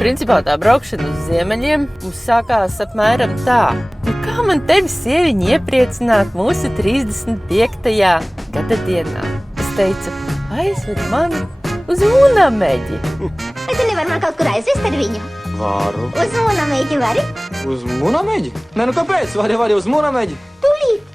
Principā tā braukšana uz ziemeļiem mums sākās apmēram tā. Nu, kā man tevi sieviņi iepriecināt mūsu 35. gada dienā? Es teicu, aizved mani uz Munameģi. Vai tu nevari man kaut kur aizvest ar viņu? Varu. Uz Munameģi vari? Uz Munameģi? Nē, nu kāpēc? Vari uz Munameģi? Tūlīt.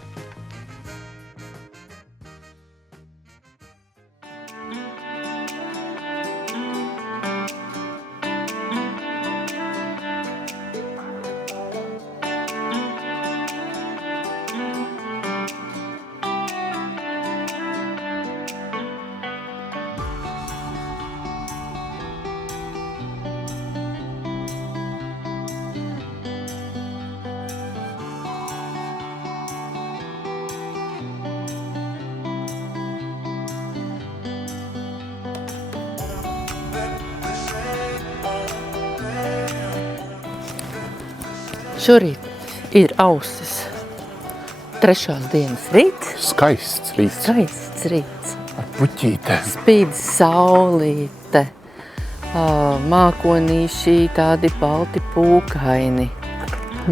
Šorīt ir ausis 3. dienas rīts. Skaists rīts. Skaists rīts. Ar puķītēm. Spīd saulīte. Mākonīši tādi balti pūkaini.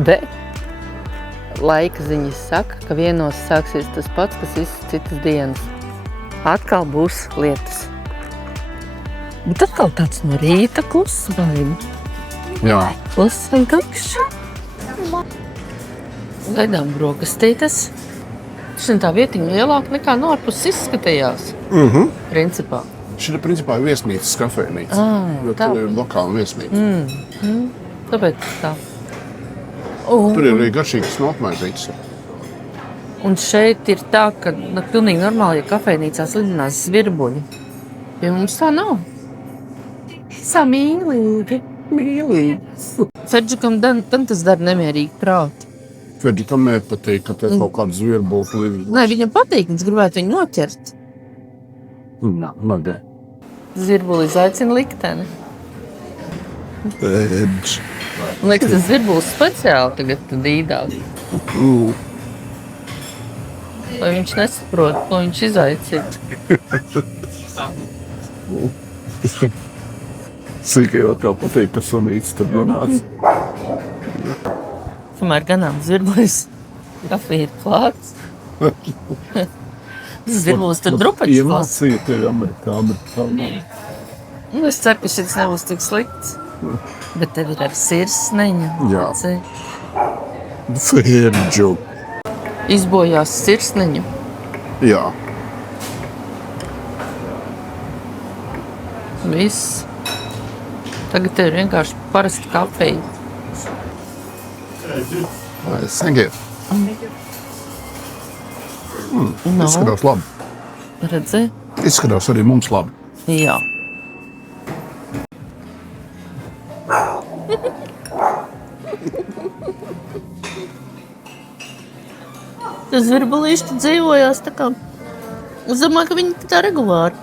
Bet laika ziņas saka, ka vienos sāksies tas pats, kas visas citas dienas. Atkal būs lietas. Bet atkal tāds no rīta kluss vai Jā. kluss un tukšs. Gaidām brokastītes. Šim tā vietiņa lielāka nekā no ārpus izskatījās. Principā. Šī principā ir viesnīcas kafejnīca. Jo tā. tur ir lokāla viesnīca. Tāpēc tā. Tur ir arī garšīgas smokmaizītes. Un šeit ir tā, ka pilnīgi normāli, ja kafejnīcās lidinās zvirbuļi. Pie mums tā nav. Samīlīgi. Mīlīgi. Fedžikam gan tas dara nemierīgi prāti. Fedžikam nepatīk, ka te kaut kāds zvirbulis lidina. Nē, viņam patīk, viņš gribētu viņu noķert. Nagē. Zvirbuli izaicina likteni. Fedž. Man liekas, tas zvirbulis speciāli tagad dīdās. Lai viņš nesaprot, ko viņš izaicina. Cik jau atkal patīk, ka sunīts tur runāts. Kamēr ganām zvirbulis, kafija ir klāts. Tas zvirbulis tur drupačs klāts. Iemācīja tevi amerikāņu. Es ceru, ka šis nebūs tik slikts. Bet tev ir ar sirsneņu. Jā. Fedžu. Izbojās sirsneņu. Jā. Viss. Tagad tev ir vienkārši parasta kafija. Thank you. Izskatās labi. Redzi? Izskatās arī mums labi. Jā. Tas virbulīši dzīvojās tā kā... Es domāju, ka viņi tā regulāri.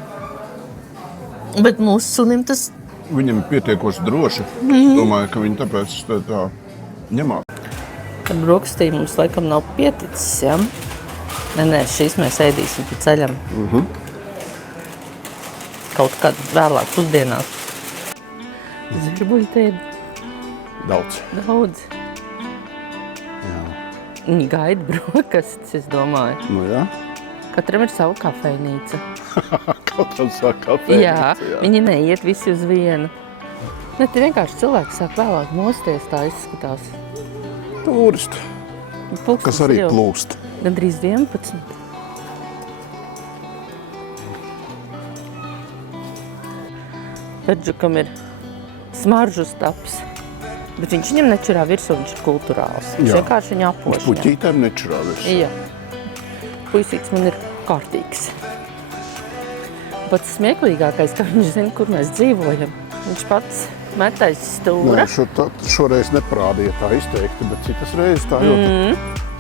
Bet mūsu sunim tas... Viņam ir pietiekoši droši. Domāju, ka viņi tāpēc tā ņemā. Ar brokastīm mums laikam nav pieticis, ja? Nē, šīs mēs ēdīsim pa ceļam. Kaut kad vēlāk pusdienās. Zvirbuļi te ir Daudz. daudz. Jā. Viņi gaida brokastis, es domāju. Nu jā. Katram ir savu kafejnīca. Katram sāk kafejnīca. Jā, viņi neiet visi uz vienu. Ne, te vienkārši cilvēki sāk vēlāk mosties, tā izskatās. Turisti, Pulkstenis kas arī ir jau plūst. Gandrīz 11. Fedžukam ir smaržu staps, bet viņš viņam nečurā virsū, viņš ir kulturāls. Viņš Jā. vienkārši viņu apošņā. Puķītēm nečurā virsū. Jā. Puisīts man ir kārtīgs. Pats smieklīgākais, ka viņš zina, kur mēs dzīvojam. Viņš pats metais stūra. Nē, šoreiz neparādīja tā izteikti, bet citas reizes tā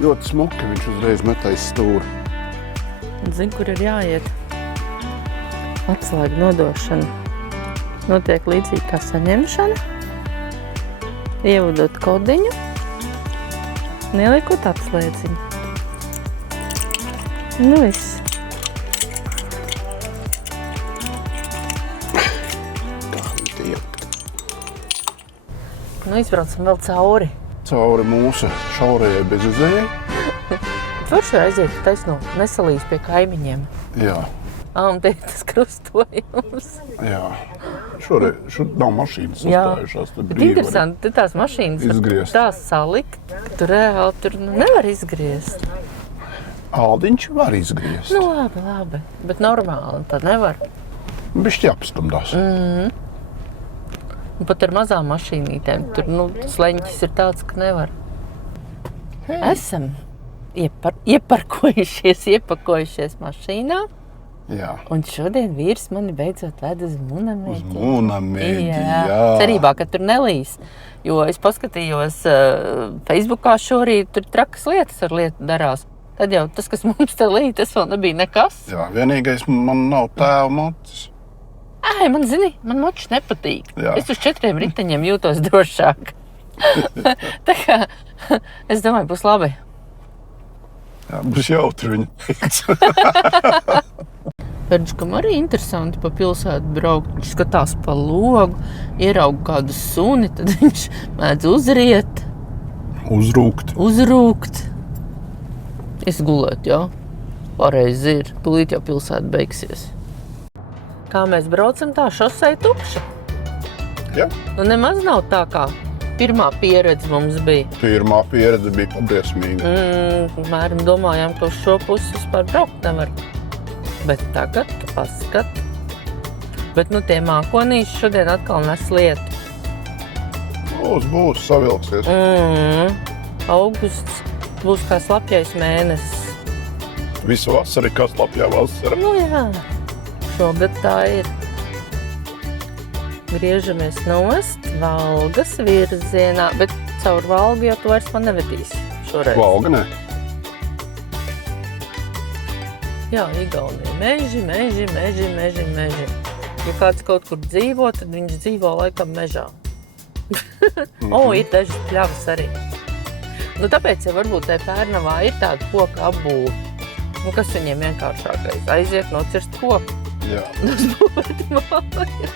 ļoti smuki viņš uzreiz metais stūri. Un zina, kur ir jāiet. Atslēga nodošana notiek līdzīgi kā saņemšana. Ievadot kodiņu, neliekot atslēdziņu. Nu viss. Nu, izbraucam vēl cauri. Cauri mūsu šaurajai bezizējai. Forši var aiziet taisno nesalīs pie kaimiņiem. Jā, Un te ir tas krustojums. jā. Šur nav mašīnas uzstājušās. Bet interesanti, te tās mašīnas Izgriezt. tās salikt, ka tu reāli tur nevar izgriezt. Aldiņš var izgriezt. Nu, labi, bet normāli tā nevar. Bišķi apstumdās. Un pat ar mazām mašīnītēm tur, tas leņķis ir tāds, ka nevar. Esam iepakojušies mašīnā. Jā. Un šodien vīrs mani beidzot ved uz Munameģi. Uz Munameģi, jā. Cerībā, ka tur nelīs. Jo es paskatījos Facebookā šorīt, tur trakas lietas ar lietu darās. Tad jau tas, kas mums te lī, tas vēl nebija nekas. Jā, vienīgais man nav tēva mocis. Man močs nepatīk. Jā. Es uz 4 riteņiem jūtos drošāk. Tā kā es domāju, būs labi. Jā, būs jautri viņa. Pērģikam arī interesanti pa pilsētu braukt. Viņš skatās pa logu, ieraug kādu suni, tad viņš mēdz uzriet, uzrūkt. Es gulēt, jā. Pareizi ir. Tūlīt jau pilsēta beigsies. Kā mēs braucam, tā šosei tukša. Jā. Nu, nemaz nav tā, kā pirmā pieredze mums bija. Pirmā pieredze bija pabriesmīga. Mēram domājām, ka uz šo pusi vispār braukt nevar. Bet tagad paskat. Bet tie mākonīši šodien atkal nes lietu. Būs, savilksies. Augusts būs kā slapjais mēnesis. Visu vasaru kā slapjā vasara. Nu jā, šogad tā ir. Griežamies nost Valgas virzienā, bet caur Valgu jau tu vairs man nevedīs šoreiz. Valga, ne? Jā, Igaunija. Meži. Ja kāds kaut kur dzīvo, tad viņš dzīvo laikam mežā. Ir dažas pļavas arī. Tāpēc jau varbūt tai Pērnavā ir tāda koka apbūve. Kas viņiem vienkāršākais? Aiziet nocirst koku. Jā. Uzbūvēt māju.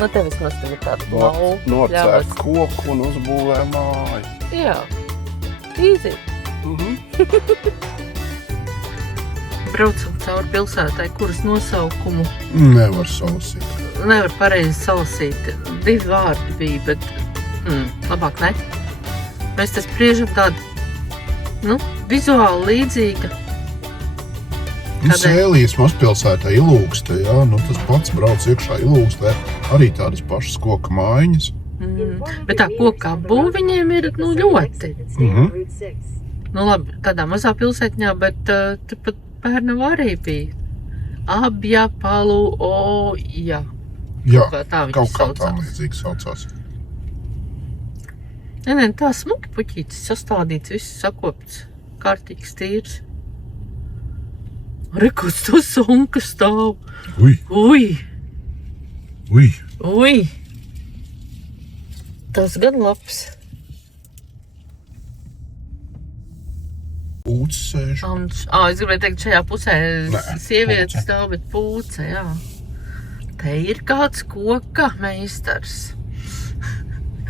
Te vismaz tagad tāda lauka Nocērt koku un uzbūvē māju. Jā, easy. Braucam cauri pilsētai, kuras nosaukumu Nevar salasīt. nevar pareizi salasīt. 2 vārdi bija, bet labāk ne. Mēs te spriežam tādu, vizuāli līdzīga. Sēlijas mazpilsētā Ilūgste, jā, tas pats brauc iekšā Ilūgstē, arī tādas pašas koka mājiņas. Bet tā koka apbūve viņiem ir, ļoti. Labi, tādā mazā pilsētņā, bet turpat Pērnavā arī bija. Abjapalu Oja. Jā, Tā viņš kaut kā tā saucās. līdzīgi saucās. Nē, tā smuki puķītis sastādīts, viss sakopts, kārtīgs tīrs. Rekords to sunka stāv. Ui. Tas gan labs. Pūcis sēž. Es gribēju teikt, šajā pusē sievietes pūce. stāv, bet pūce, jā. Te ir kāds koka meistars.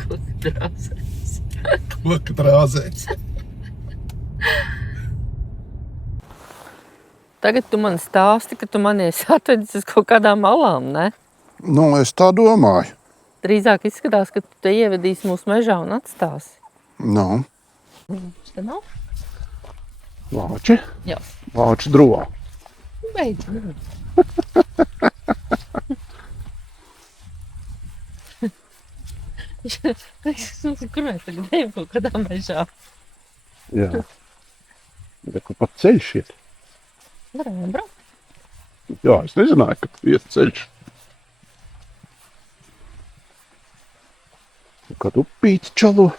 Koka drāzēs. Koka drāzēs. Tagad tu man stāsti, ka tu mani esi atvedis uz kaut kādām malām, ne? Es tā domāju. Drīzāk izskatās, ka tu te ievedīsi mūsu mežā un atstāsi. Te nav? Vāči? Jā. Vāči drovā. Beidz. Kur mēs tagad ejam kaut kādā mežā? Jā. Kur pat ceļš iet. Varam braukt. Jā, es nezināju, ka iet ceļš. Kad upīti čalo.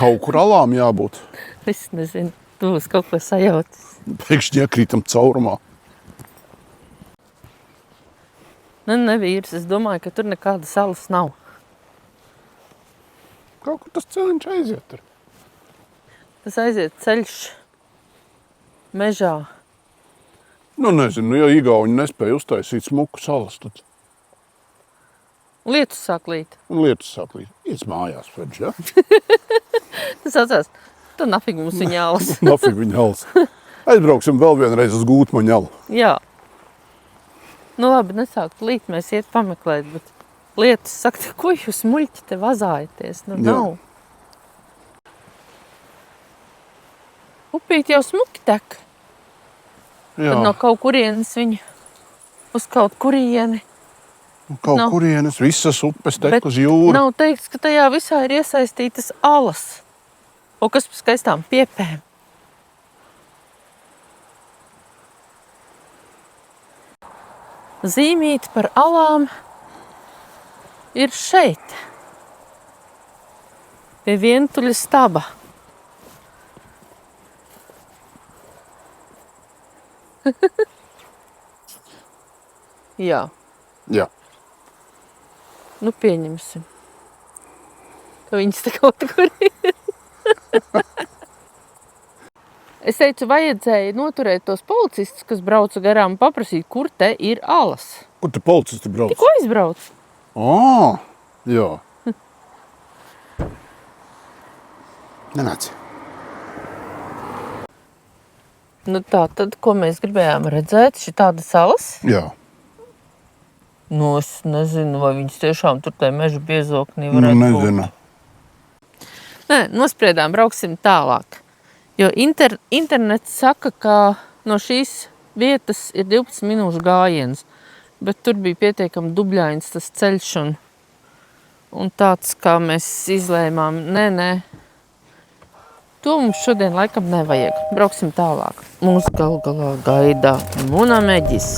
Kaut kur alām jābūt. Es nezinu, tu būs kaut ko sajautis. Pēkšņi iekrītam caurumā. Ne, vīrs, es domāju, ka tur nekāda salas nav. Kaut kur tas ceļš aiziet tur. Tas aiziet ceļš. mežā. Nu, nezinu, ja Igauņi nespēja uztaisīt smuku salas, tad Lietus sāk līt. un lietus sāk līt. Iet mājās, Fedž, ja? Tas atsās, tu nafig mums viņa alas. Nafig viņa hals. Aizbrauksim vēl vienreiz uz Gūtmaņalu. Jā. Nu labi, nesākt līt, mēs iet pameklēt, bet lietus saka, ko jūs muļķi te vazājaties? Nu, Jā. nav. Upīt jau smuki tek. Jā, Tad no kaut kurienes viņa uz kaut kurieni. kaut nav. kurienes visas upes tek Bet uz jūru. nav teikts, ka tajā visā ir iesaistītas alas. O kas par skaistām piepēm. Zīmīti par alām ir šeit. Pie vientuļa staba. Jā, Jā. nu pieņemsim. Ka viņas te kaut kur ir. Es teicu, vajadzēja noturēt tos policistus, kas brauca garām, paprasīt, kur te ir alas. Kur te policisti brauc? Tikko aizbrauc. Jā. Nenāc. Nu tā tad, ko mēs gribējām redzēt, šitādas salas? Jā. Nu, es nezinu, vai viņas tiešām tur tai meža biezoknī Nu, varētu būt. nezinu. Nē, nospriedām, brauksim tālāk. Jo internets saka, ka no šīs vietas ir 12 minūšu gājiens, bet tur bija pietiekami dubļains tas ceļš un tāds, kā mēs izlēmām, nē. To mums šodien laikam nevajag. Brauksim tālāk. Mūs galu galā gaida Munameģis.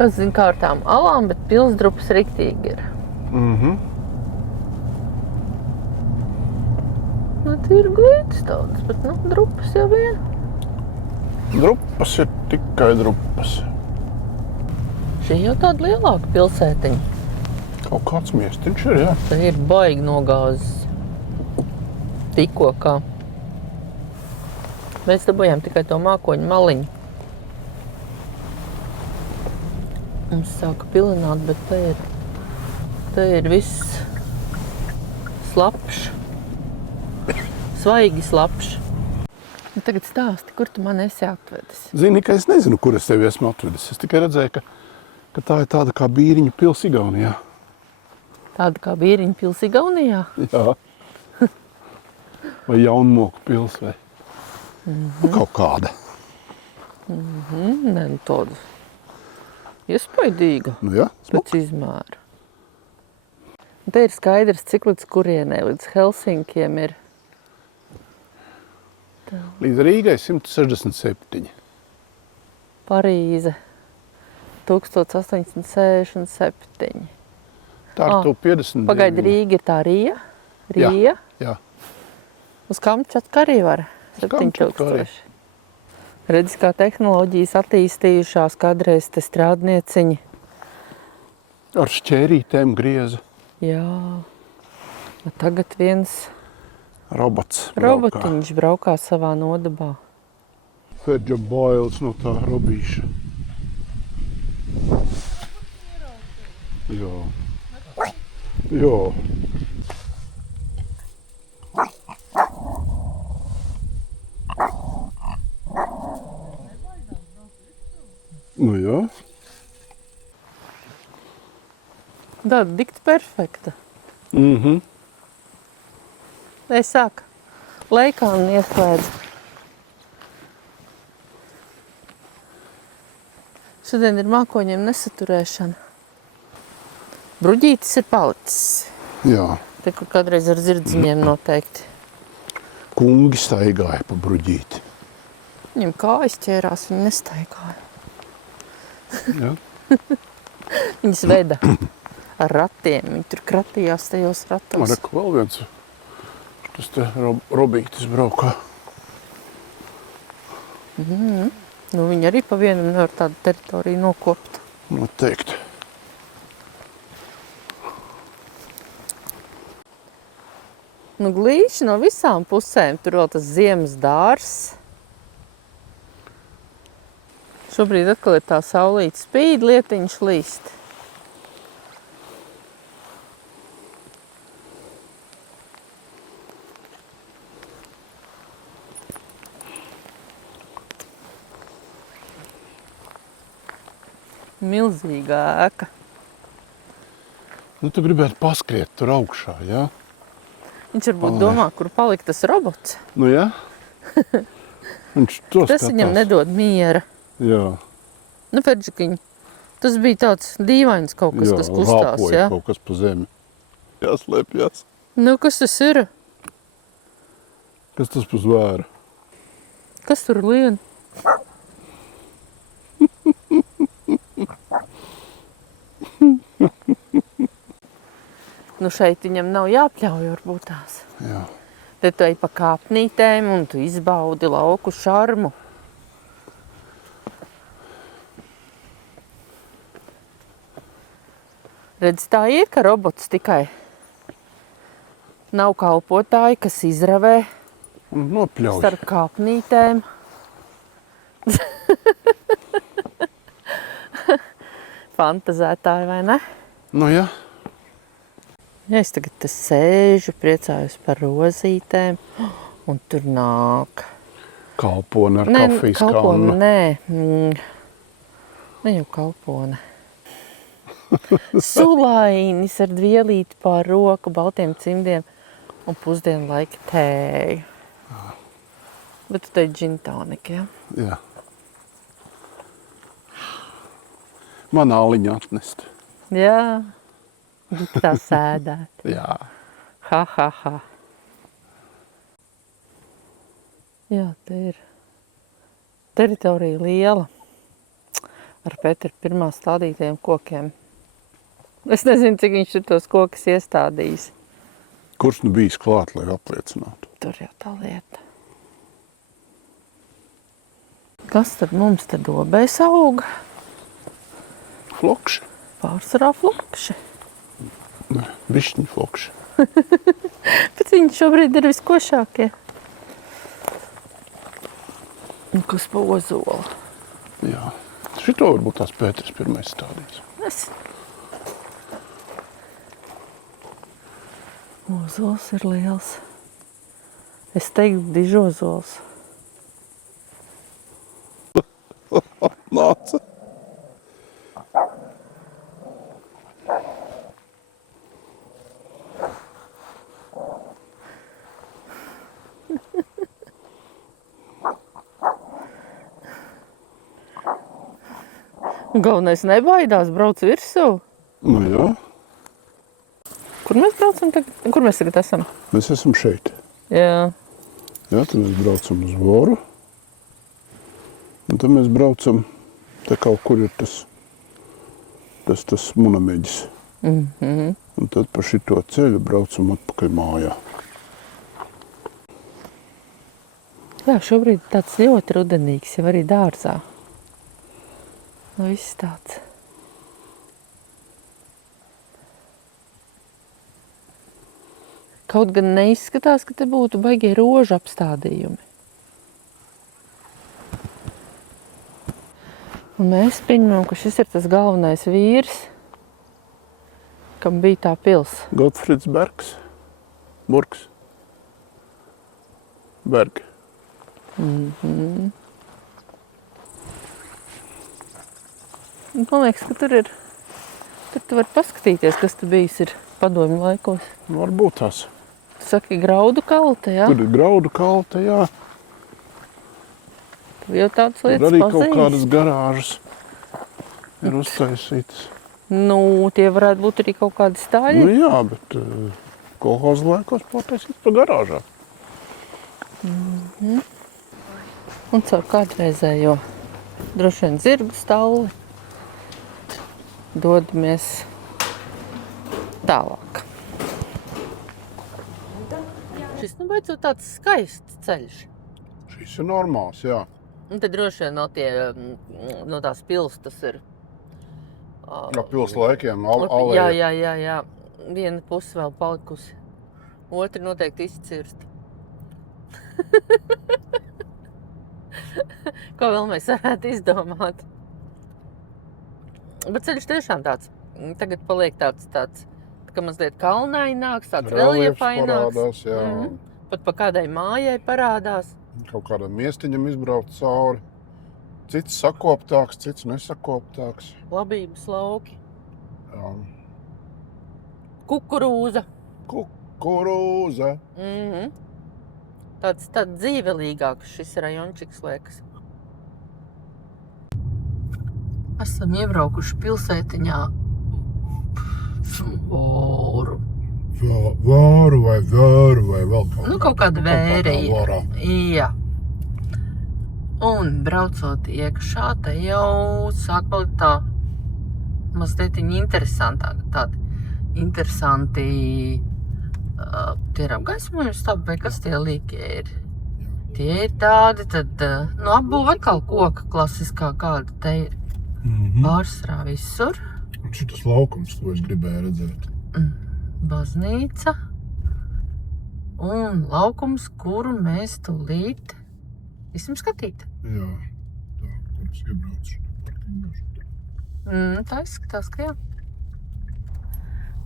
Kas zina kā ar tām alām, bet pilsdrupas riktīgi ir. Nu, tie ir glītas tādas, bet, nu, drupas jau vien. Drupas ir tikai drupas. Šī jau tāda lielāka pilsētiņa. Kaut kāds miestiņš ir, jā. Tā ir baigi nogāzes. Tikko kā. Mēs dabūjām tikai to mākoņu maliņu. Mums sāka pilināt, bet te ir viss slapš. Svaigi slapš. Un tagad stāsti, kur tu man esi atvedis? Zini, ka es nezinu, kur es tevi esmu atvedis. Es tikai redzēju, ka tā ir tāda kā Bīriņu pils Igaunijā. Tāda kā Bīriņu pils Igaunijā? Jā. Vai Jaunmoku pils vai nu, kaut kāda. Nē, nu tāda iespaidīga Nu jā, pēc izmēra. Un te ir skaidrs, cik līdz kurienei, līdz Helsinkiem ir. Līdz Rīgai 167. Parīze 1867. Tartu 50. Pagaidi, Rīga ir tā Rija? Rija? Jā. Uz Kamčatku arī var? Kamčatku arī. 7000. Redzi, kā tehnoloģijas attīstījušās, kādreiz te strādnieciņi. Ar šķērītēm grieza. Jā. Tagad viens Robots. robotiņš braukā savā nodabā. Fedža bailes no tā robīša. Jā. Jā. Nu jā. Tāda dikti perfekta. Mhm. Ej, sāk. Leikānu ieslēdz. Šodien ir mākoņiem nesaturēšana. Bruģītis ir palicis. Jā. Te, kur kādreiz ar zirdziņiem noteikti. Kungi staigāja pa bruģīti. Viņam kājas ķērās, viņi nestaigāja. Jā. Viņas veda ar ratiem. Viņi tur kratījās tajos ratos. Man reku vēl viens. Tas te robītis braukā. Nu, viņi arī pa vienam nevar tādu teritoriju nokopt. Noteikti. Nu, glīši no visām pusēm. Tur vēl tas ziemas dārs. Šobrīd atkal ir tā saulīte spīd, lietiņš līst. Milzīga ēka. Nu, tu gribētu paskriet tur augšā, jā? Viņš varbūt domā, kur palika tas robots. Nu, jā? Viņš to Tas viņam nedod miera. Jā. Nu, Ferdžikiņ, tas bija tāds dīvains kaut kas, kas kustās, vāpoja jā? kaut kas pa zemi. Jāslēpjas. Nu, kas tas ir? Kas tas pa zvēru? Kas tur lien? Nu, šeit viņam nav jāpļauj varbūt tās. Jā. Te tu ej pa kāpnītēm un tu izbaudi lauku šarmu. Redz, tā ir, ka robots tikai nav kalpotāji, kas izravē Un nopļauj. starp kāpnītēm. Fantazētāji, vai ne? Nu, jā. Ja es tagad te sēžu, priecājos par rozītēm, un tur nāk. Kalpone ar kafijas kannu. Nē. Ne jau kalpone. Sulainis ar dvielīti pār roku, baltiem cimdiem un pusdienu laika tēju. Bet tu teici džintānika, ja? Jā. Man āliņa atnest. Jā. Tā sēdēt. Jā. Ha, ha, ha. Jā, te ir teritorija liela. Ar Petru pirmā stādītajiem kokiem. Es nezinu, cik viņš ir tos kokus iestādījis. Kurš nu bijis klāt, lai apliecinātu? Tur jau tā lieta. Kas tad mums te dobēs auga? Flokši. Pārsvarā flokši. Ne, bišķiņi flokši. Bet viņi šobrīd ir viskošākie. Un kas pa ozolu? Jā. Šito varbūt tās Pēters pirmais stādījis. Es. Ozols ir liels. Es teiktu dižozols. Nāca. Galvenais nebaidās, brauc virsū. Nu jā, Kur mēs braucam tagad? Kur mēs tagad esam? mēs esam šeit. Jā. Jā, tad mēs braucam uz Voru. Un tad mēs braucam, te kaut kur ir tas munameģis. Un tad pa šito ceļu braucam atpakaļ mājā. Jā, šobrīd tāds ļoti rudenīgs, jau arī dārzā. Nu, viss tāds. Kaut gan neizskatās, ka te būtu baigie rožu apstādījumi. Un mēs pieņemam, ka šis ir tas galvenais vīrs, kam bija tā pils. Gottfrieds Bergs. Burgs. Berg. Un man liekas, ka tur ir, tur tu vari paskatīties, kas tu bijis ir padomju laikos. Varbūt tās. Tu saki graudu kalte, jā? Tur ir graudu kalte, jā. Tu jau tādas Tur lietas arī kaut pazīsti. kādas garāžas ir uztaisītas. Nu, tie varētu būt arī kaut kādi staļi. Nu jā, bet kolhoza laikos pataisīt pa garāžā. Un caur kādreizējo droši vien zirgu stalli dodamies tālāk. Šis nu beidzot tāds skaists ceļš. Šis ir normāls, jā. Un te droši vien no tās pils tas ir. No pils laikiem, Jā, alēja. jā. Viena puse vēl palikusi. Otra noteikti izcirsta. Ko vēl mēs varētu izdomāt? Bet ceļš tiešām tāds, tagad paliek tāds, ka mazliet kalnaināks, tāds reliefaināks. Parādās, jā. Pat pa kādai mājai parādās. Kaut kādam miestiņam izbraukt cauri. Cits sakoptāks, cits nesakoptāks. Labības lauki. Jā. Kukurūza. Kukurūza. Tāds dzīvelīgāks šis rajončiks liekas. Esam iebraukuši pilsētiņā Vāru vai vēl kaut kā. Kaut kāda vērija. Vārā. Jā. Un braucot iekšā, te jau sāk palikt tā mazliet interesantāk. Tādi interesanti tie ir apgaismojumi stāvi, vai kas tie līkie ir? Tie ir tādi, tad apbūva atkal koka klasiskā kāda te ir. Pārsvarā visur. Un šitas laukums, to es gribēju redzēt. Baznīca. Un laukums, kuru mēs tūlīt esam skatīt. Jā. Tā, kur es iebraucu šitā parkingā. Tā izskatās, ka jā.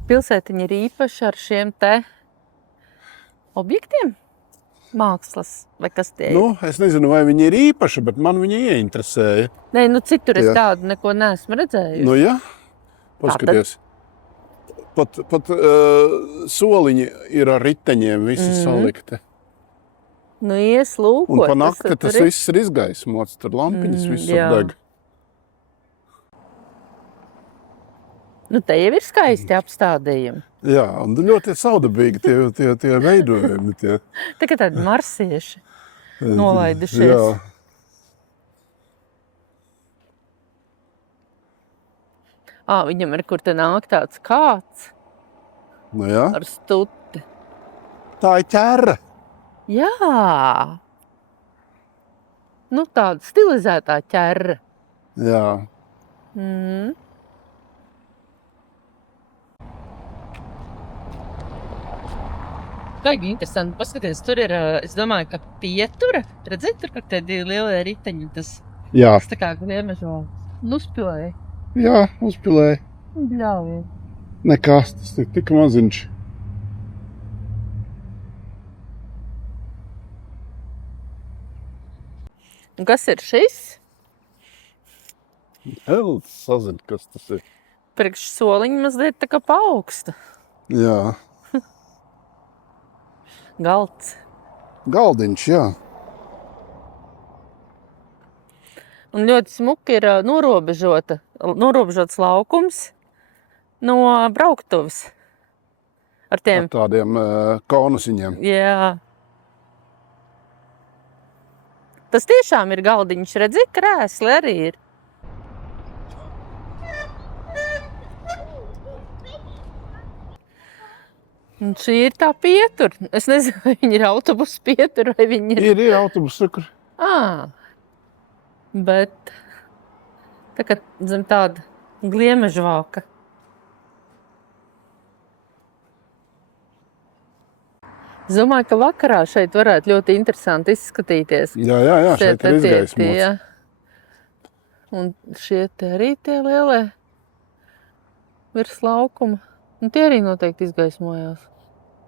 Pilsētiņa ir īpaša ar šiem te objektiem. Mākslas, vai kas tie ir? Es nezinu, vai viņi ir īpaši, bet man viņi ieinteresēja. Nē, citur es tādu neko neesmu redzējusi. Jā, paskaties. Pat soliņi ir ar riteņiem visi salikti. Ies lūkot. Un pa nakti tas viss ir izgaismots, tur lampiņas visur deg. Te jau ir skaisti apstādījumi. Jā, un ļoti saudabīgi tie veidojumi. Tikai tādi marsieši nolaidušies. Jā. Viņam ir, kur te nāk tāds kāds. Jā. Ar stuti. Tā ir ķerra. Jā. Tāda stilizētā ķerra. Jā. Baigi interesanti. Paskaties, tur ir, es domāju, ka pietura. Redzēt, tur, kur tie divi lielie riteņi, tas tā kā gliemežo. Uzpilēja. Jā, uzpilēja. Bļauj. Nekas, tas tik maziņš. Un kas ir šis? Helds sazin, kas tas ir. Priekš soliņa mazliet tā kā paaugsta. Jā. Galds. Galdiņš, jā. Un ļoti smuki ir norobežots laukums no brauktuves. Ar tiem. Ar tādiem konusiņiem. Jā. Tas tiešām ir galdiņš. Redzi, krēsli arī ir. Un šī ir tā pietura. Es nezinu, vai viņi ir autobusu pietura, vai viņi ir... Ir autobusu, kur... Bet tā kā zem tāda gliemežvāka. Es domāju, ka vakarā šeit varētu ļoti interesanti izskatīties. Jā, šeit ir izgaismots. Un šie te arī tie lielie virs laukuma. Un tie arī noteikti izgaismojās.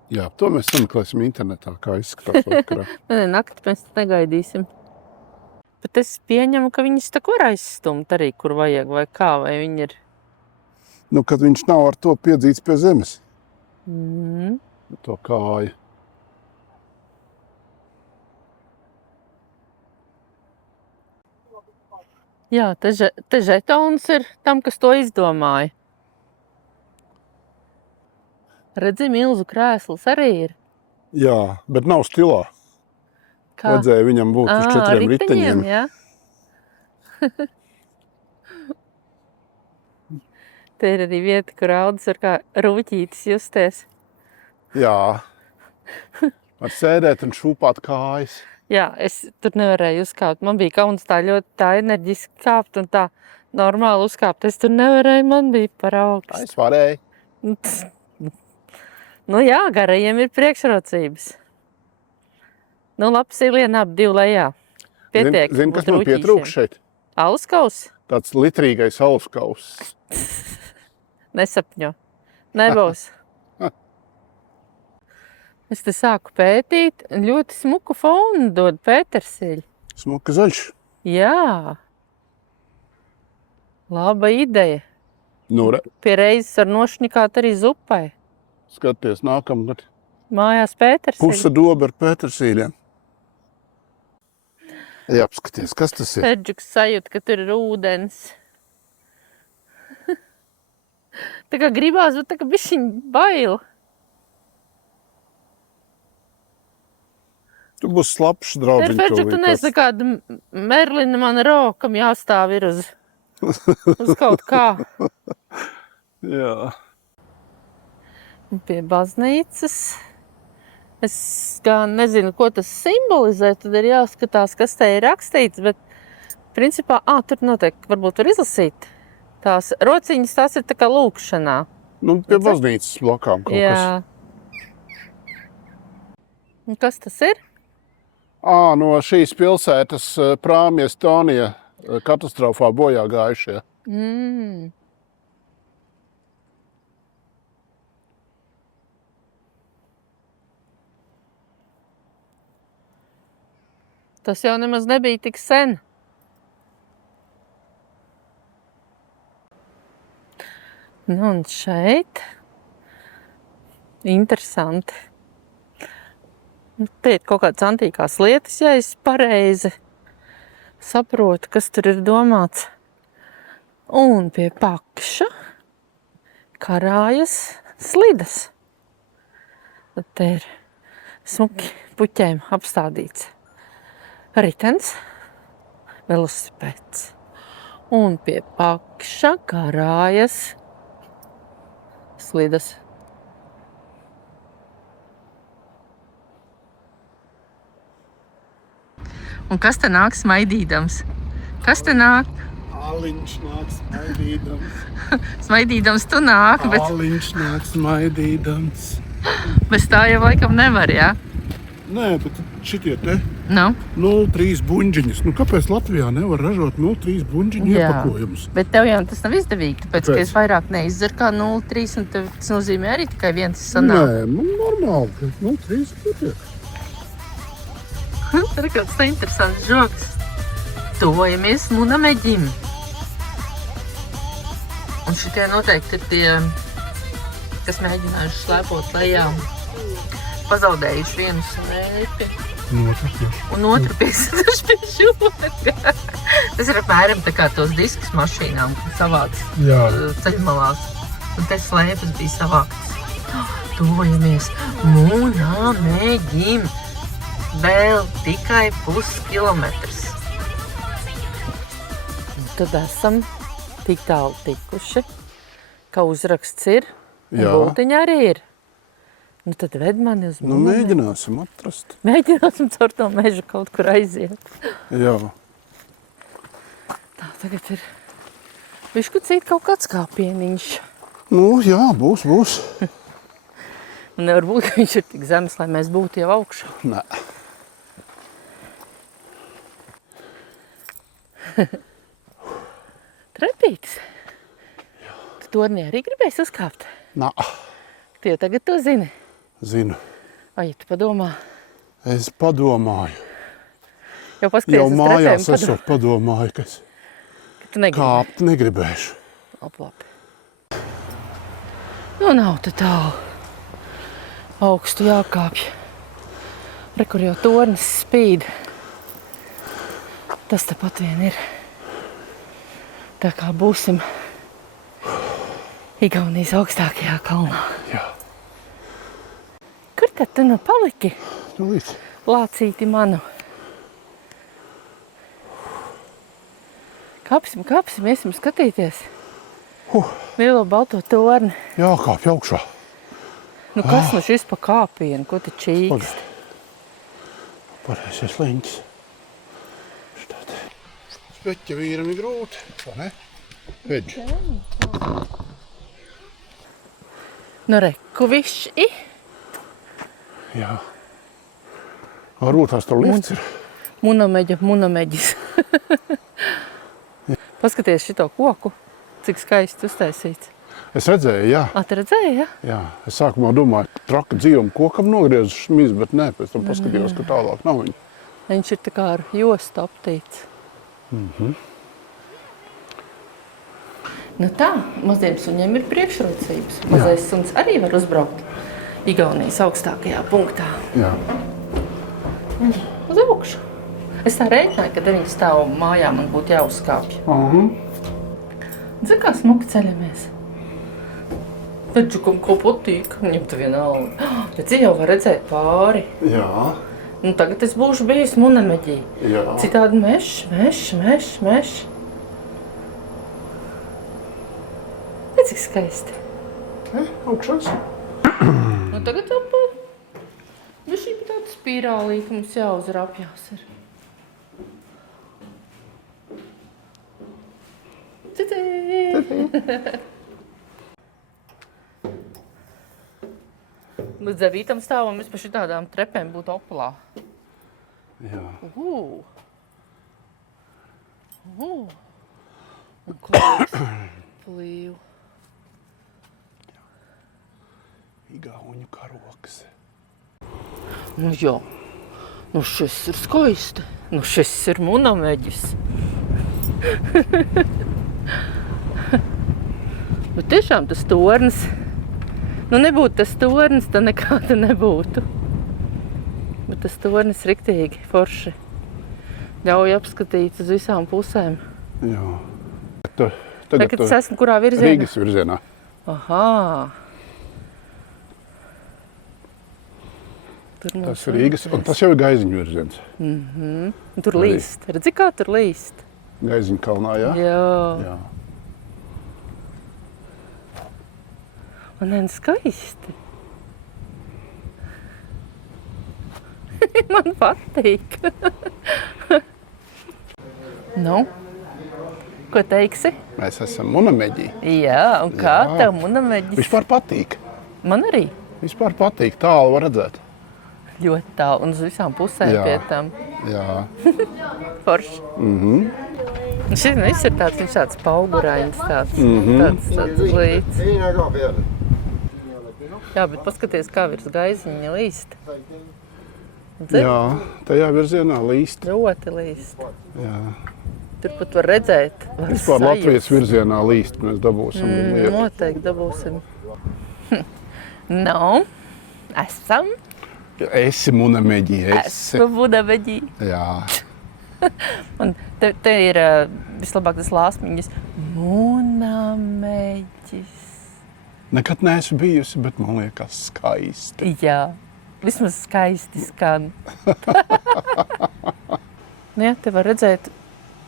Jā, to mēs sameklēsim internetā, kā izskatās vakarā. Nakti mēs negaidīsim. Bet es pieņemu, ka viņas tā var aizstumt arī, kur vajag, vai kā, vai viņi ir... Kad viņš nav ar to piedzīts pie zemes. To kāju. Jā, te žetons ir tam, kas to izdomāja. Redzi, milzu krēsls arī ir. Jā, bet nav stilā. Kā? Vajadzēja viņam būt uz 4 riteņiem. Jā. Te ir arī vieta, kur audas var kā rūķītis justies. Jā. Var sēdēt un šūpāt kājas. Jā, es tur nevarēju uzkāpt. Man bija kauns tā enerģiski kāpt un tā normāli uzkāpt. Es tur nevarēju, man bija par augstu. Es varēju. Jā, garajiem ir priekšrocības. Labs ir lien ap 2 lejā. pietiek. Zini, kas man pietrūks šeit? Alskaus? Tāds litrīgais alskaus. Nesapņo. Nebūs. Es te sāku pētīt, ļoti smuku fonu dod pētersiļu. Smuka zaļš. Jā. Laba ideja. Nu, Pie reizes var nošņikāt arī zupai. skaties, nākamgad. Mājās pētersiļu. Puse doba ar pētersīļiem. Jā, apskaties, kas tas ir? Edžuks sajūt, ka tur ir ūdens. Tā kā gribās, bet tā kā bišķiņ bail. Tu būsi slapšs, draudziņ. Edžuk, tu neesi kāda Merlina Monroe, kam jāstāv ir uz kaut kā. Jā. Pie baznīcas. Es gan nezinu, ko tas simbolizē, tad ir jāskatās, kas te ir rakstīts, bet principā, tur noteikti varbūt var izlasīt. Tās rociņas, tās ir tā kā lūkšanā. Nu, pie baznīcas blokām kaut kas. Jā. Un kas tas ir? No šīs pilsētas prāmi Estonija katastrofā bojā gājušie. Tas jau nemaz nebija tik sen. Nu, un šeit interesanti. Te ir kaut kādas antīkās lietas, ja es pareizi saprotu, kas tur ir domāts. Un pie pakša karājas slidas. Tad te ir smuki puķēm apstādīts ritens, velosipēds. Un pie pakša karājas slidas. Un kas te nāk smaidīdams? Kas te nāk? Aliņš nāk smaidīdams. Smaidīdams tu nāk, bet Aliņš nāk smaidīdams. bez tā jau laikam nevar, jā? Nē, bet šitie te Nu? 0,3 buņģiņas. Nu, kāpēc Latvijā nevar ražot 0,3 buņģiņu Jā. iepakojumus? Bet tev jau tas nav izdevīgi, tāpēc, ka Kāpēc? es vairāk neizdaru kā 0,3 un tev tas nozīmē arī tikai viens sanāk. Nē, nu, normāli, ka 0,3 pietiek. Tā ir kāds interesants žoks. Tuvojamies Munameģim. Un šitie noteikti ir tie, kas mēģinājuši slēpot lejā. Pazaudējuši vienu smēķi. Un otru piesatuši pie žoga. Tas ir apmēram tā kā tos diskus mašīnām, kas savāc ceļmalās. Un te slēpes bija savāktas. Tuvojamies Munameģim. Vēl tikai puskilometrs. Tad esam tik tālu tikuši, ka uzraksts ir, un Jā. bultiņa arī ir. Nu tad ved mani uz Nu, Munameģi. mēģināsim atrast. Mēģināsim caur to mežu kaut kur aiziet. Jā. Tā, tagad ir bišķi cīt kaut kāds kāpieniņš. Nu, jā, būs. Un nevar būt, ka viņš ir tik zemes, lai mēs būtu jau augšā. Nē. Trepītis. Tu tornī arī gribēsi uzkāpt? Nā, Tu jau tagad to zini. zinu. Vai, ja tu padomā? Es padomāju. Jau paskaties Jau uz mājās trepēm, esot padomāju, ka es ka tu negribi. kāpt negribēšu. Labi. Nu, nav te tālu. Augstu jākāpj. Re, kur jau tornis spīd. Tas tepat vien ir. Tā kā būsim Igaunijas augstākajā kalnā. Jā. Kur tad tu nu paliki? Nu, līdz. Lācīti manu. Kāpsim, iesim skatīties. Lielo balto torni. Jākāpj augšā. Nu kas nu šis pa kāpienu, ko tu čīkst? Pareizais leņķis. Štādi. Speķa vīram ir grūti, vai ne? Veģi. Nu reku višķi. Jā. Varbūt tās tur lifts ir. Munameģis. Paskaties šito koku, cik skaisti uztaisīts. Es redzēju, jā. Tu redzēji, ja? Jā. Es sākumā domāju, traka dzīvam kokam nogriezu šmiz, bet nē, pēc tam paskatījos, ka tālāk nav viņa. Viņš ir tā kā ar jostu aptīts. Nu tā, maziem suņiem ir priekšrocības. Mazais suns arī var uzbraukt Igaunijas augstākajā punktā. Jā. Uz augšu. Es tā rēķināju, ka 9 stāvu mājā man būtu jāuzkāpj. Zini, kā smuki ceļamies. Taču, kam ko patīk, viņam tu vienalga. Bet jau var redzēt pāri. Jā. Nu, tagad es būšu bijis Munameģī. Jā. Citādi mešs. Cik skaisti. Augšās. Nu, tagad apā. Viņš ir tāda spirālī, ka mums jāuzrapjās ir. Līdz 9. stāvam mēs pa šitādām trepēm būtu opulā. Jā. Un klauks plīvu. Igauņu karoks. Nu jā, nu šis ir skaisti. Nu šis ir Munameģis. Bet tiešām tas tornis. Nu nebūtu tas tornis, tad nekā te nebūtu. Bet tas tornis riktīgi forši. Ļauj apskatīt uz visām pusēm. Jā. Tagad es esmu kurā virzienā? Rīgas virzienā. Ahā. Tas ir Rīgas, un tas jau ir Gaiziņu virziens. Tur līst. Redzi, kā tur līst? Gaiziņu kalnā, jā? Jā. Jā. Man skaisti. Man patīk. Nu, ko teiksi? Mēs esam Munameģī. Jā, un kā tev Munameģis? Vispār patīk. Man arī. Vispār patīk. Tālu var redzēt. Ļoti tālu un uz visām pusēm pie tam. Jā. Forši. Šis viss ir tāds, viņš tāds paugurainis, tāds līdz. Jā, bet paskaties, kā virs Gaiziņa līst. Jā, tajā virzienā līst. Ļoti līst. Jā. Tur pat var redzēt. Vispār Latvijas virzienā līst, mēs dabūsim lietu. Noteikti dabūsim. Nu, esam. Esi Munameģī, Esmu Munameģī. Jā. Un te ir vislabāk tas lāsmiņas. Munameģis. Nekad neesmu bijusi, bet man liekas skaisti. Jā, vismaz skaisti skan. Nu jā, te var redzēt,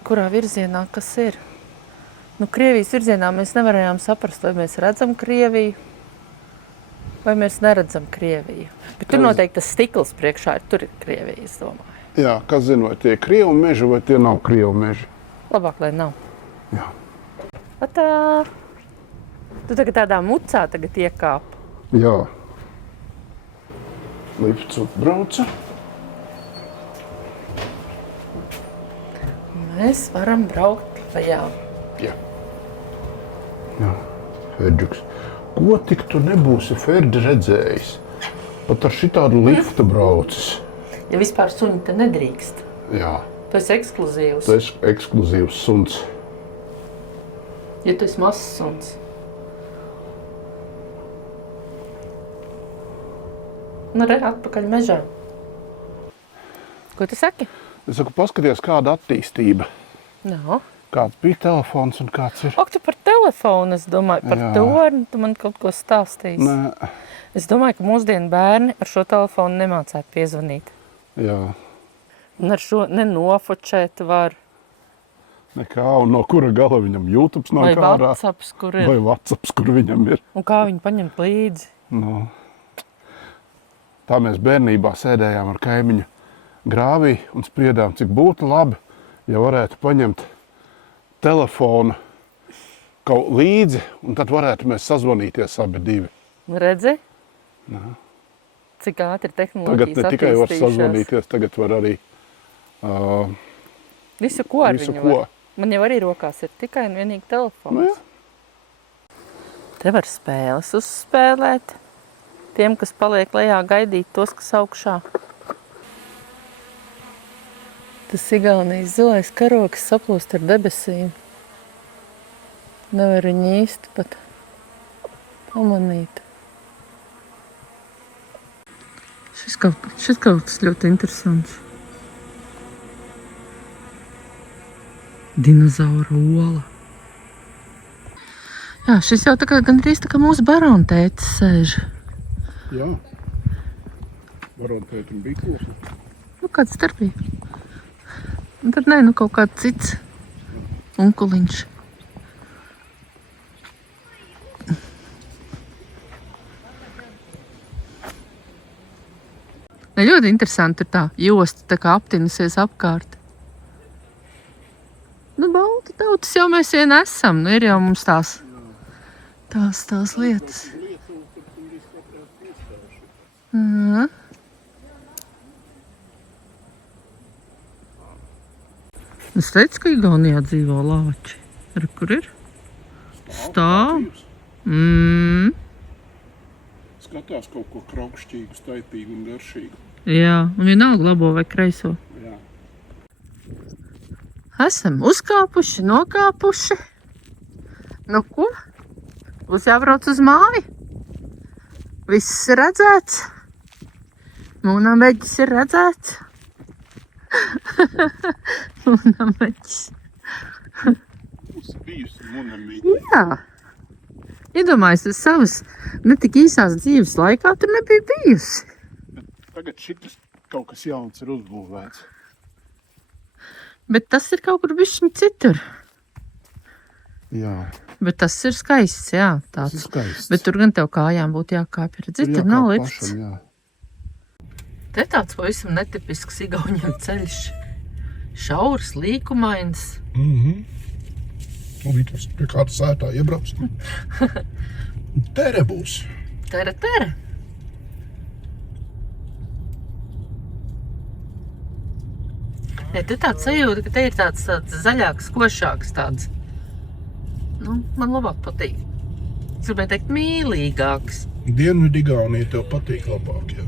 kurā virzienā kas ir. Nu, Krievijas virzienā mēs nevarējām saprast, vai mēs redzam Krieviju, vai mēs neredzam Krieviju. Bet tur noteikti tas stikls priekšā ir, tur ir Krievija, es domāju. Jā, kas zina, vai tie ir Krievu meži, vai tie nav Krievu meži. Labāk, lai nav. Jā. Atā! Tu tagad tādā mucā tagad iekāp. Jā. Lifts atbrauca. Mēs varam braukt lejā. Jā. Jā, Ferdžuks. Ko tik tu nebūsi, Ferdi, redzējis? Pat ar šitādu liftu braucis. Ja vispār suņi te nedrīkst. Jā. Tu esi ekskluzīvs. Tu esi ekskluzīvs suns. Ja tu esi mazs suns. Nu, re, atpakaļ mežā. Ko tu saki? Es saku, paskaties, kāda attīstība. No. Kāds bija telefons un kāds ir. Ak, tu par telefonu, es domāju, par torni, tu man kaut ko stāstīsi. Nē. Es domāju, ka mūsdienu bērni ar šo telefonu nemācētu piezvanīt. Jā. Un ar šo nenofočēt var. Nekā, un no kura gala viņam YouTubes Vai nāk ārā. WhatsApps, kur ir. Vai WhatsApps, kur viņam ir. Un kā viņu paņemt līdzi. No. Tā mēs bērnībā sēdējām ar kaimiņu grāvī un spriedām, cik būtu labi, ja varētu paņemt telefonu kaut līdzi, un tad varētu mēs sazvanīties abi divi. Redzi? Cik ātri tehnoloģijas Tagad ne tikai var attīstījušās. sazvanīties, tagad var arī Visu, ko ar Visu, viņu ko. var. Man jau arī rokās ir tikai un vienīgi Nu, telefons. jā. Te var spēles uzspēlēt. Tiem, kas paliek lejā, gaidīt tos, kas augšā. Tas Igaunijas zilais karoks saplūst ar debesīm. Nevar viņu īsti pat pamanīt. Šis kaut kas ļoti interesants. Dinozaura ola. Jā, šis jau gandrīz tā kā mūsu barona tētis sēž. Jā. Varot tētim bija kļūst. Nu, kāds starpība. Un tad nē, kaut kāds cits unkuliņš. Ne, ļoti interesanti ir tā josta tā kā aptinusies apkārt. Nu, balti tautas jau mēs vien esam. Nu, ir jau mums tās lietas. Es teicu, ka Igaunijā dzīvo lāči. Kur ir? Stāv. Skatās kaut ko kraukšķīgu, staipīgu un garšīgu. Jā, un vienalga labo vai kreiso. Jā. Esam uzkāpuši, nokāpuši. Nu ko? Būs jābrauc uz māju. Viss ir redzēts. Mūnameģis ir redzēts. Mūnameģis. Mums bijusi mūnameģi. Jā. Iedomājies, uz savas netik īsās dzīves laikā tur nebija bijusi. Tagad šitas kaut kas jauns ir uzbūvēts. Bet tas ir kaut kur bišķiņ citur. Jā. Bet tas ir skaists, jā. Tas ir Tāds. skaists. Bet tur gan tev kājām būtu jākāpj. Redzi, tur nav lifts. pašam, jā. Te tāds pavisam netipisks igauņiem ceļš. Šaurs, līkumains. Un tas pie kāda sētā iebrauc. Tere būs. Tere. Ja, te tāds sajūta, ka te ir tāds zaļāks, košāks tāds. Nu, man labāk patīk. Es gribēju teikt mīlīgāks. Dienvidu Igaunija tev patīk labāk, jā.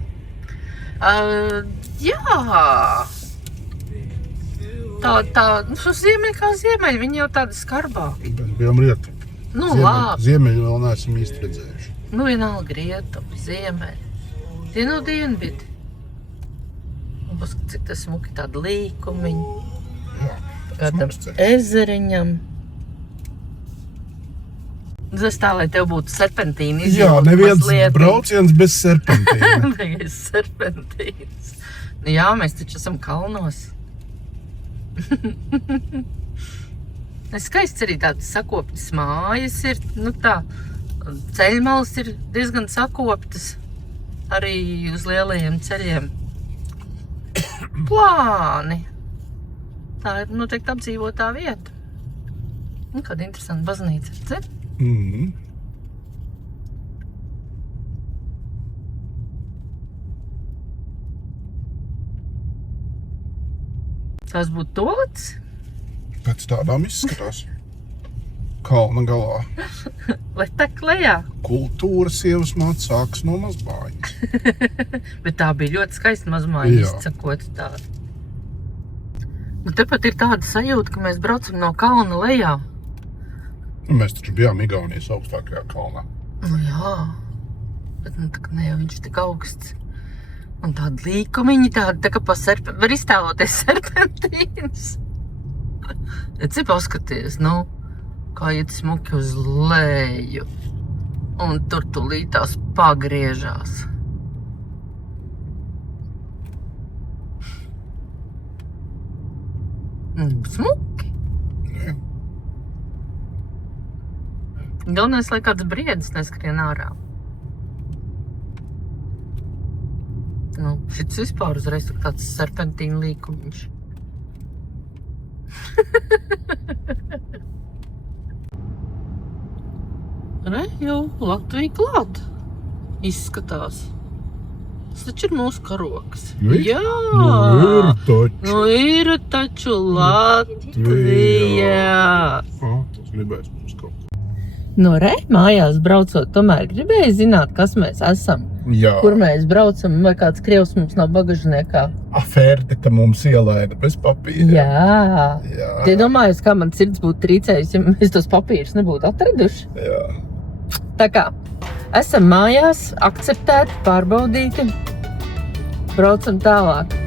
Jā. Tā, nu, ziemeļi kā ziemeļi, viņi jau tādi skarbāki. Mēs bijām rietu. Nu, labi. Ziemeļi vēl neesam īsti redzējuši. Nu, vienalga rietupi, ziemeļi. Tie nav dienvidi. Un paskat, cik tas smuki tādi līkumiņi. Jā, Kādam smags ceļš. ezeriņam. Es tā, lai tev būtu serpentīna Jā, izjūta neviens mazliet. brauciens bez serpentīna. Nevis serpentīns. Nu jā, mēs taču esam kalnos. Skaists arī tāds sakoptas mājas ir, nu tā, ceļmalas ir diezgan sakoptas arī uz lielajiem ceļiem. Plāni. Tā ir noteikti apdzīvotā vieta. Un kāda interesanta baznīca ir, dzer? Tās būtu toalets? Pēc tādām izskatās. Kalna galā. Vai tek lejā? Kultūra sievas māte sākas no mazbājas. Bet tā bija ļoti skaista mazmāja Jā. izcakot tādu. Nu, tepat ir tāda sajūta, ka mēs braucam no kalna lejā. Nu, mēs taču bijām Igaunijas augstākajā kalnā. Nu jā, bet nu, tā, ne jau viņš tik augsts. Un tādi līkumiņi, tādi tā kā pa var iztēloties serpentīnas. Cik paskaties, nu, kā iet smuki uz leju. Un tur tūlītās pagriežās. Smuki. Jā. Galvenais, lai kāds briedis neskrien ārā. Nu, šits vispār uzreiz tur tāds serpentīna līkumiņš. Re, jau Latvija klāt izskatās. Tas taču ir mūsu karoks. Ir? Jā! Nu, ir taču. Nu, ir taču Latvija! Tas gribēs mums kaut. Nu, re, mājās braucot, tomēr gribēju zināt, kas mēs esam. Jā. Kur mēs braucam, vai kāds krievs mums nav bagažniekā. Afērte mums ielaida bez papīra. Jā! Jā. Tie domājos, kā man sirds būtu trīcējis, ja mēs tos papīrus nebūtu atraduši. Jā. Tā kā, esam mājās, akceptēti, pārbaudīti, braucam tālāk.